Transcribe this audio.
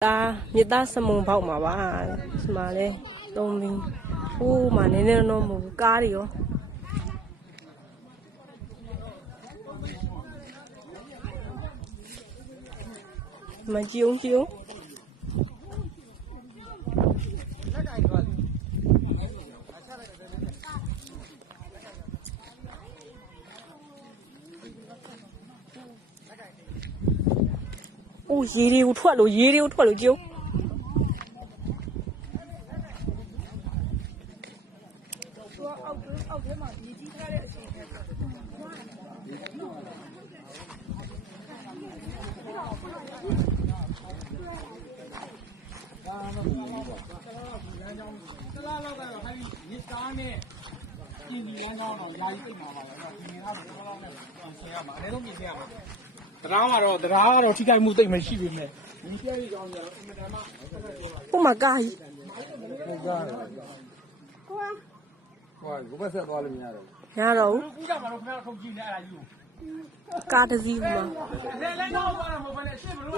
မြေသားစမုံပေါက်မှာပါဒီမှာလဲသုံးပြီးဟိုးမှာနည်းနည်းတော့မဟုတ်ဘူးကားတွေရောမကြည့်အောင်အိုးရေတွေကိုထွက်လို့ကြည့်အောက်ထဲမှာမြေကြီးထားတဲ့အချိန်နဲ့တလားလောက်ကတော့ခိုင်းမြစ်သားနဲ့ပြင်ဒီလမ်းကြောင်းတော့ယာယီပြိတ်မှာပါလေ။ဒီနေ့ကတော့တလားနဲ့ဆင်ရမှာအနည်းဆုံးပြင်ဆင်ရမှာ။တရားကတော့ထိခိုက်မှုသိမ့်မရှိပြီမဲ့။ဒီပြည့်ကြီးကြောင်းကျတော့အင်မတန်မှဟိုမှာကားကြီးကိုဘက်ဆက်သွားလို့မရတော့ဘူး။ရတော့ဘူး။ဦးကြမှာတော့ခင်ဗျားတို့ထုံကြည့်နေအဲ့ဒါကြီးကိုကားတစ်စီးမှာ။လဲတော့သွားတာမဟုတ်ဘဲနဲ့အစ်မလို့